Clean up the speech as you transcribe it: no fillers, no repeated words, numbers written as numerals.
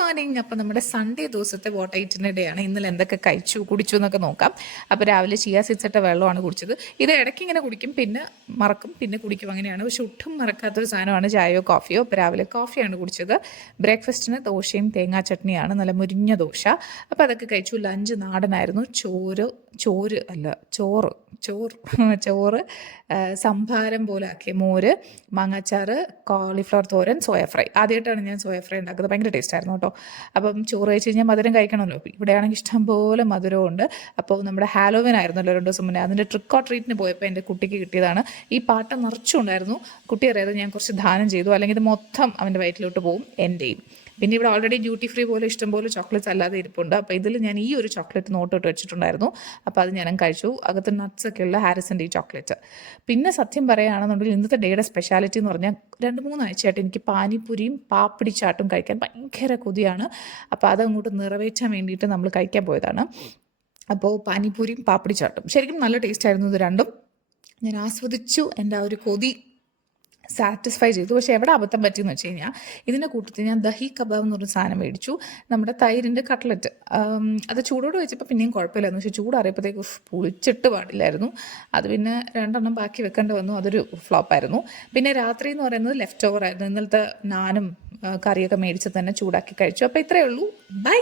Morning. അപ്പോൾ നമ്മുടെ Sunday ദിവസത്തെ വാട്ട് ഐറ്റിൻ്റെ ഡേ ആണ്. ഇന്നലെ എന്തൊക്കെ കഴിച്ചു കുടിച്ചു എന്നൊക്കെ നോക്കാം. അപ്പോൾ രാവിലെ ചിയ സീഡ്സ് ഇട്ട വെള്ളമാണ് കുടിച്ചത്. ഇത് ഇടയ്ക്ക് ഇങ്ങനെ കുടിക്കും, പിന്നെ മറക്കും, പിന്നെ കുടിക്കും, അങ്ങനെയാണ്. പക്ഷെ ഒട്ടും മറക്കാത്തൊരു സാധനമാണ് ചായയോ കോഫിയോ. അപ്പോൾ രാവിലെ കോഫിയാണ് കുടിച്ചത്. ബ്രേക്ക്ഫാസ്റ്റിന് ദോശയും തേങ്ങാ ചട്നിയാണ്, നല്ല മുരിഞ്ഞ ദോശ. അപ്പോൾ അതൊക്കെ കഴിച്ചു. ലഞ്ച് നാടനായിരുന്നു. ചോറ് സംഭാരം പോലെ ആക്കിയ മോര്, മാങ്ങാച്ചാറ്, കോളിഫ്ലവർ തോരൻ, സോയ ഫ്രൈ. ആദ്യമായിട്ടാണ് ഞാൻ സോയ ഫ്രൈ ഉണ്ടാക്കുന്നത്. ഭയങ്കര ടേസ്റ്റ് ആയിരുന്നു കേട്ടോ. അപ്പം ചോറ് കഴിച്ച് കഴിഞ്ഞാൽ മധുരം കഴിക്കണമല്ലോ. ഇവിടെയാണെങ്കിൽ ഇഷ്ടംപോലെ മധുരമുണ്ട്. അപ്പോൾ നമ്മുടെ ഹാലോവിൻ ആയിരുന്നല്ലോ 2 ദിവസം മുന്നേ, അതിൻ്റെ ട്രിക്ക് ഓർ ട്രീറ്റിന് പോയപ്പോൾ എൻ്റെ കുട്ടിക്ക് കിട്ടിയതാണ്. ഈ പാട്ട നിറച്ചുണ്ടായിരുന്നു. കുട്ടി അറിയാതെ ഞാൻ കുറച്ച് ദാനം ചെയ്തു, അല്ലെങ്കിൽ ഇത് മൊത്തം അവൻ്റെ വയറ്റിലോട്ട് പോകും, എൻ്റെയും. പിന്നെ ഇവിടെ ഓൾറെഡി ഡ്യൂട്ടി ഫ്രീ പോലെ ഇഷ്ടംപോലെ ചോക്ലേറ്റ്സ് അല്ലാതെ ഇരിപ്പുണ്ട്. അപ്പോൾ ഇതിൽ ഞാൻ ഈ ഒരു ചോക്ലേറ്റ് നോട്ടിട്ട് വെച്ചിട്ടുണ്ടായിരുന്നു. അപ്പോൾ അത് ഞാൻ കഴിച്ചു. അകത്ത് നട്ട്സൊക്കെ ഉള്ള ഹാരിസൻ്റെ ഈ ചോക്ലേറ്റ്. പിന്നെ സത്യം പറയുകയാണെന്നുണ്ടെങ്കിൽ ഇന്നത്തെ ഡേയുടെ സ്പെഷ്യാലിറ്റി എന്ന് പറഞ്ഞാൽ 2-3 ആഴ്ചയായിട്ട് എനിക്ക് പാനിപ്പൂരിയും പാപ്പിടി ചാട്ടും കഴിക്കാൻ ഭയങ്കര കൊതിയാണ്. അപ്പോൾ അതങ്ങോട്ട് നിറവേറ്റാൻ വേണ്ടിയിട്ട് നമ്മൾ കഴിക്കാൻ പോയതാണ്. അപ്പോൾ പാനിപ്പൂരിയും പാപ്പിടി ചാട്ടും ശരിക്കും നല്ല ടേസ്റ്റ് ആയിരുന്നു. ഇത് രണ്ടും ഞാൻ ആസ്വദിച്ചു. എൻ്റെ ആ ഒരു കൊതി സാറ്റിസ്ഫൈ ചെയ്തു. പക്ഷേ എവിടെ അബദ്ധം പറ്റിയെന്ന് വെച്ച് കഴിഞ്ഞാൽ ഇതിൻ്റെ കൂട്ടത്തിൽ ഞാൻ ദഹി കബാബ് എന്ന് പറഞ്ഞ സാധനം മേടിച്ചു, നമ്മുടെ തൈരിൻ്റെ കട്ട്ലറ്റ്. അത് ചൂടോട് വെച്ചപ്പോൾ പിന്നെയും കുഴപ്പമില്ലായിരുന്നു. പക്ഷേ ചൂടാറിയപ്പോഴത്തേക്ക് പുളിച്ചിട്ട് പാടില്ലായിരുന്നു. അത് പിന്നെ 2 ബാക്കി വെക്കേണ്ടി വന്നു. അതൊരു ഫ്ലോപ്പായിരുന്നു. പിന്നെ രാത്രി എന്ന് പറയുന്നത് ലെഫ്റ്റ് ഓവർ ആയിരുന്നു. ഇന്നലത്തെ നാനും കറിയൊക്കെ മേടിച്ച് തന്നെ ചൂടാക്കി കഴിച്ചു. അപ്പോൾ ഇത്രയേ ഉള്ളൂ. ബൈ.